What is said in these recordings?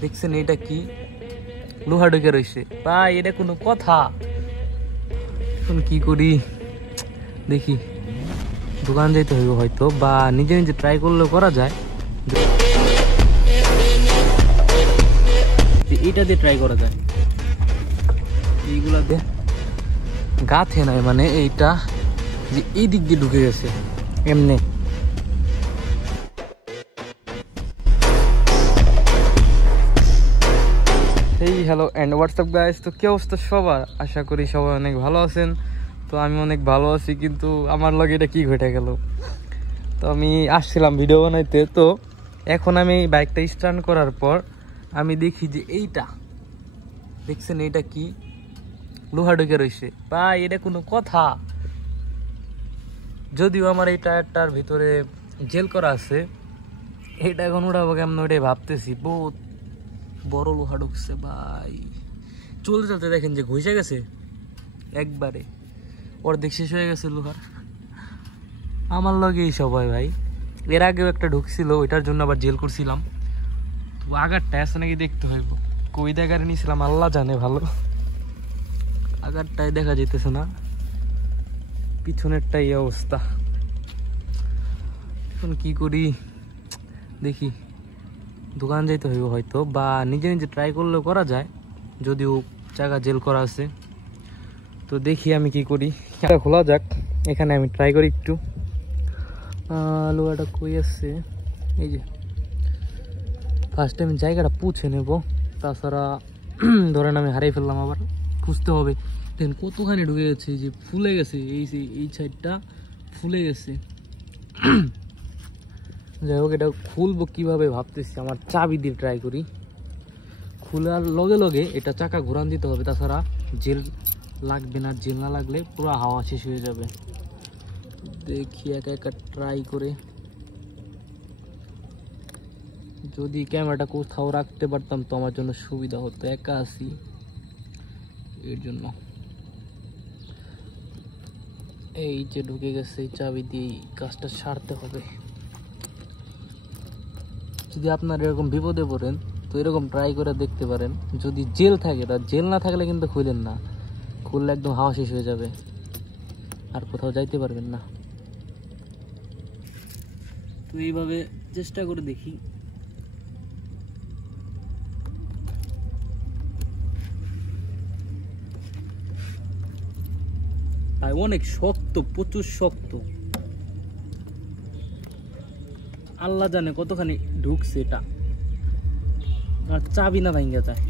দেখছেন এটা কি লোহা ঢুকে রয়েছে ভাই, এটা কোনো কথা? এখন কি করি দেখি, দোকান যাইতে হইব হয়তো, বা নিজে নিজে ট্রাই করলেও করা যায়। এইটা দিয়ে ট্রাই করা যায়, এইগুলা দিয়ে গাথে নাই, মানে এইটা যে এই দিক দিয়ে ঢুকে গেছে এমনি। এই হ্যালো অ্যান্ড হোয়াটসঅ্যাপ গাইস, তো কি অবস্থা সবার? আশা করি সবাই অনেক ভালো আছেন। তো আমি অনেক ভালো আছি, কিন্তু আমার লগে এটা কি ঘটে গেল। তো আমি আসছিলাম ভিডিও বানাইতে, তো এখন আমি বাইকটা স্টার্ট করার পর আমি দেখি যে এইটা দেখছেন এটা কি লোহা ঢুকে রয়েছে ভাই, এটা কোনো কথা? যদিও আমার এই টায়ারটার ভিতরে জেল করা আছে, এটা এখন উঠাবো কেমন ওটাই ভাবতেছি। বহুত বড় লোহা ঢুকছে ভাই, চলতে চলতে দেখেন যে ঘষে গেছে একবারে, অর্ধেক শেষ হয়ে গেছে লোহার। আমার লগেই সবাই ভাই, এর আগেও একটা ঢুকছিল, ওইটার জন্য আবার জেল করছিলাম। তো আগারটা আছে নাকি দেখতে হইব, কই দেখারে নিয়েছিলাম আল্লাহ জানে ভালো। আগারটাই দেখা যেতেছে না, পিছনেরটাই অবস্থা। এখন কি করি দেখি, দোকান যাইতে হইব হয়তো, বা নিজে নিজে ট্রাই করলেও করা যায়, যদিও জায়গা জেল করা আছে। তো দেখি আমি কি করি, খোলা যাক। এখানে আমি ট্রাই করি একটু। লোহাটা কই আছে, এই যে ফার্স্ট আমি জায়গাটা পুছে নেব, তাছাড়া ধরেন আমি হারিয়ে ফেললাম, আবার খুঁজতে হবে। দেখেন কতখানি ঢুকে গেছে, যে ফুলে গেছে, এই সাইডটা ফুলে গেছে। যাই হোক, এটা খুলবো কিভাবে ভাবতেছি, আমার চাবি দিয়ে ট্রাই করি। খোলার লগে লগে এটা চাকা ঘোরান দিতে হবে, তাছাড়া জেল লাগবে না। জেল না লাগলে পুরো হাওয়া শেষ হয়ে যাবে। দেখি একা একা ট্রাই করে, যদি ক্যামেরাটা কোথাও রাখতে পারতাম তো আমার জন্য সুবিধা হতো, একা আছি এর জন্য। এই যে ঢুকে গেছে, এই চাবি দিয়ে কাজটা সারতে হবে। যদি আপনারা এরকম বিপদে পড়েন তো এরকম ট্রাই করে দেখতে পারেন। যদি জেল থাকে, তা জেল না থাকলে কিন্তু খুলেন না, খুললে একদম হাওয়া শেষ হয়ে যাবে, আর কোথাও যাইতে পারবেন না। তো এইভাবে চেষ্টা করে দেখি। ভাই অনেক শক্ত, প্রচুর শক্ত, আল্লাহ জানে কতখানি ঢুকছে এটা, আর চাবি না ভাঙ্গা যায়।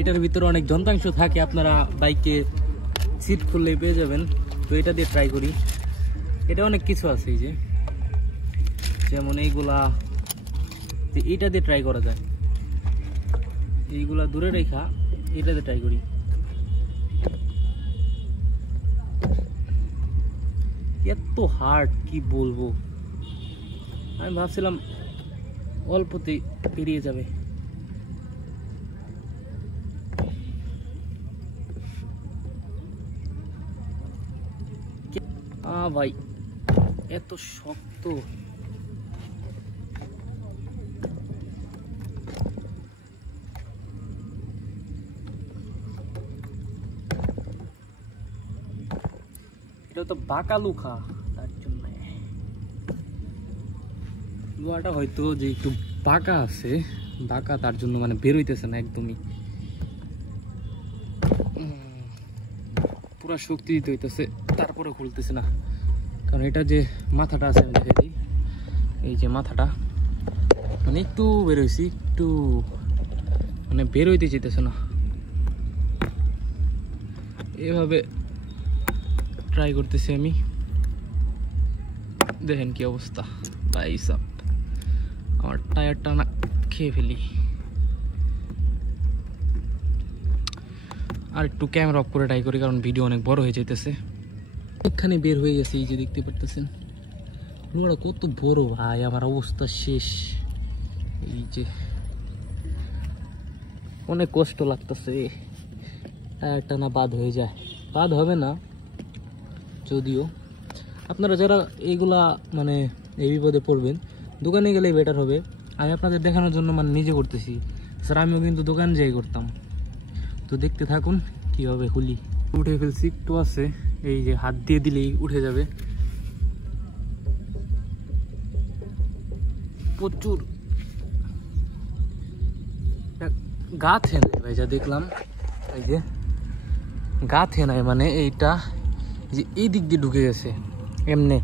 এটার ভিতরে অনেক যন্ত্রাংশ থাকে, আপনারা বাইকে সিট খুললেই পেয়ে যাবেন। তো এটা দিয়ে ট্রাই করি। এটা অনেক কিছু আছে, এই যে যেমন এইগুলা, এটা দিয়ে ট্রাই করা যায়। এইগুলা দূরে রেখা এটা দিয়ে ট্রাই করি। এত হার্ড কি বলবো, আমি ভাবছিলাম অল্পতে পেরিয়ে যাবে। ভাই এত শক্ত, এটা তো বাঁকা লুখা, তার জন্য লোহাটা হয়তো যে একটু বাঁকা আছে, বাঁকা তার জন্য মানে বের হইতেছে না একদমই, পুরা শক্তি দিতে হইতেছে, তারপরে খুলতেছে না। কারণ এটা যে মাথাটা আছে, আমি দেখে দিই, এই যে মাথাটা মানে একটু বের হয়েছি, একটু মানে বের হইতে যেতেছে না। এভাবে ট্রাই করতেছি আমি। দেখেন কি অবস্থা ভাই সাব, আমার টায়ারটা না খেয়ে ফেলি। আর একটু ক্যামেরা অফ করে ট্রাই করি, কারণ ভিডিও অনেক বড় হয়ে যাইতেছে। এখানে বের হয়ে গেছে, এই যে দেখতে পারতেছেন লোহাটা কত বড় ভাই, আমার অবস্থা শেষ। এই যে অনেক কষ্ট লাগতেছে, টায়ারটা না বাদ হয়ে যায়। বাদ হবে না যদিও, আপনারা যারা এইগুলা মানে এই বিপদে পড়বেন দোকানে গেলেই বেটার হবে। আমি আপনাদের দেখানোর জন্য মানে নিজে করতেছি, স্যার আমিও কিন্তু দোকান যাই করতাম। তো দেখতে থাকুন কীভাবে খুলি। উঠে ফেলছি, একটু আছে, এই যে হাত দিয়ে দিলেই উঠে যাবে। প্রচুর গাথে নাই ভাই, যা দেখলাম এই যে গাথে নাই, মানে এইটা যে এই দিক দিয়ে ঢুকে গেছে, এমনে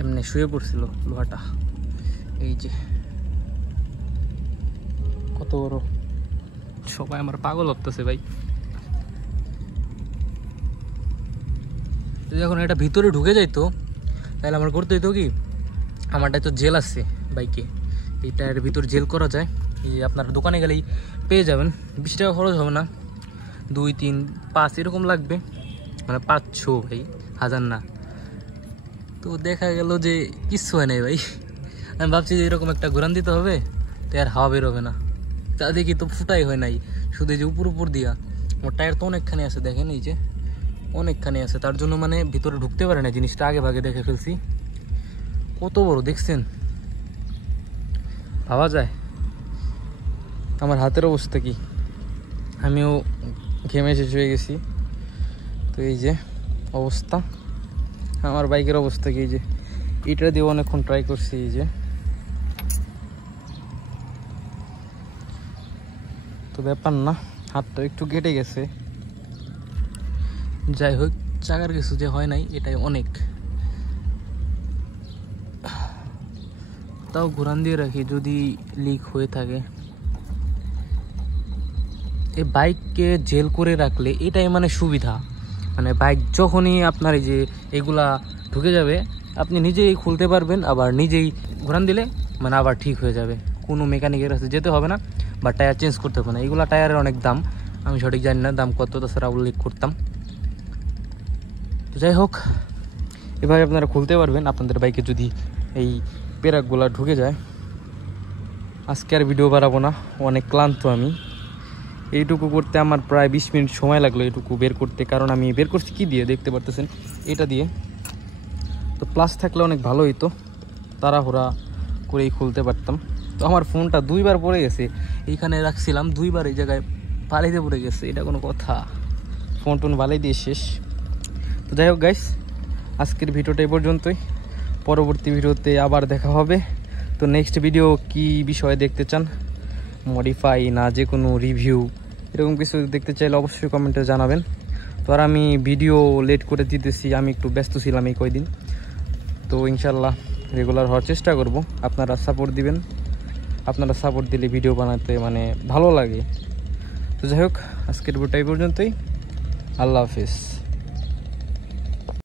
এমনে শুয়ে পড়ছিল লোহাটা। এই যে কত বড়, সবাই আমার পাগল ভাবতেছে ভাই। যখন এটা ভিতরে ঢুকে যাইতো তাহলে আমার করতে হইতো কি, আমারটা তো জেল আছে বাইকে, এই টায়ারের ভিতর জেল করা যায়। এই আপনার দোকানে গেলেই পেয়ে যাবেন, 20 টাকা খরচ হবে না, 2, 3, 5 এরকম লাগবে, মানে 500 ভাই, 1000 না। তো দেখা গেল যে কিচ্ছু হয় নাই ভাই। আমি ভাবছি যে এরকম একটা ঘুরান দিতে হবে, তো আর হাওয়া বের হবে না। তা দেখি তো ফুটাই হয় নাই, শুধু এই যে উপর দিয়া। আমার টায়ার তো অনেকখানি আছে, দেখেন এই যে অনেকখানি আছে, তার জন্য মানে ভিতরে ঢুকতে পারে না। জিনিসটা আগে ভাগে দেখে ফেলছি, কত বড় দেখছেন, ভাবা যায়। আমার হাতের অবস্থা কি, আমিও ঘেমে শেষ হয়ে গেছি। তো এই যে অবস্থা, আমার বাইকের অবস্থা কি, এই যে এটা দিয়ে অনেকক্ষণ ট্রাই করছি। এই যে তো ব্যাপার না, হাতটা একটু কেটে গেছে, যাই হোক চাকার কিছু যে হয় নাই এটাই অনেক। তাও ঘুরান দিয়ে রাখি যদি লিক হয়ে থাকে। এই বাইককে জেল করে রাখলে এটাই মানে সুবিধা, মানে বাইক যখনই আপনার এই যে এগুলা ঢুকে যাবে আপনি নিজেই খুলতে পারবেন, আবার নিজেই ঘোরান দিলে মানে আবার ঠিক হয়ে যাবে, কোনো মেকানিকের কাছে যেতে হবে না বা টায়ার চেঞ্জ করতে হবে না। এগুলা টায়ারের অনেক দাম, আমি সঠিক জানি না দাম কত, তাছাড়া উল্লেখ করতাম। তো যাই হোক, এভাবে আপনারা খুলতে পারবেন আপনাদের বাইকে যদি এই পেরাকগুলা ঢুকে যায়। আজকে আর ভিডিও বাড়াবো না, অনেক ক্লান্ত আমি। এইটুকু করতে আমার প্রায় 20 মিনিট সময় লাগলো এইটুকু বের করতে, কারণ আমি বের করছি কি দিয়ে দেখতে পারতেছেন, এটা দিয়ে। তো প্লাস থাকলে অনেক ভালো হইতো, তাড়াহুড়া করেই খুলতে পারতাম। তো আমার ফোনটা 2 বার পড়ে গেছে, এইখানে রাখছিলাম 2 বার এই জায়গায় বালিতে পড়ে গেছে, এটা কোনো কথা? ফোন টোন বালাই দিয়ে শেষ। তো যাই হোক গাইস, আজকের ভিডিওটা এই পর্যন্তই, পরবর্তী ভিডিওতে আবার দেখা হবে। তো নেক্সট ভিডিও কি বিষয়ে দেখতে চান, মডিফাই না যে কোনো রিভিউ, এরকম কিছু দেখতে চাইলে অবশ্যই কমেন্টে জানাবেন। তো আর আমি ভিডিও লেট করে দিতেছি, আমি একটু ব্যস্ত ছিলাম এই কয়দিন। তো ইনশাল্লাহ রেগুলার হওয়ার চেষ্টা করব, আপনারা সাপোর্ট দিবেন, আপনারা সাপোর্ট দিলে ভিডিও বানাতে মানে ভালো লাগে। তো যাই হোক, আজকের ভিডিওটা এই পর্যন্তই, আল্লাহ হাফিজ।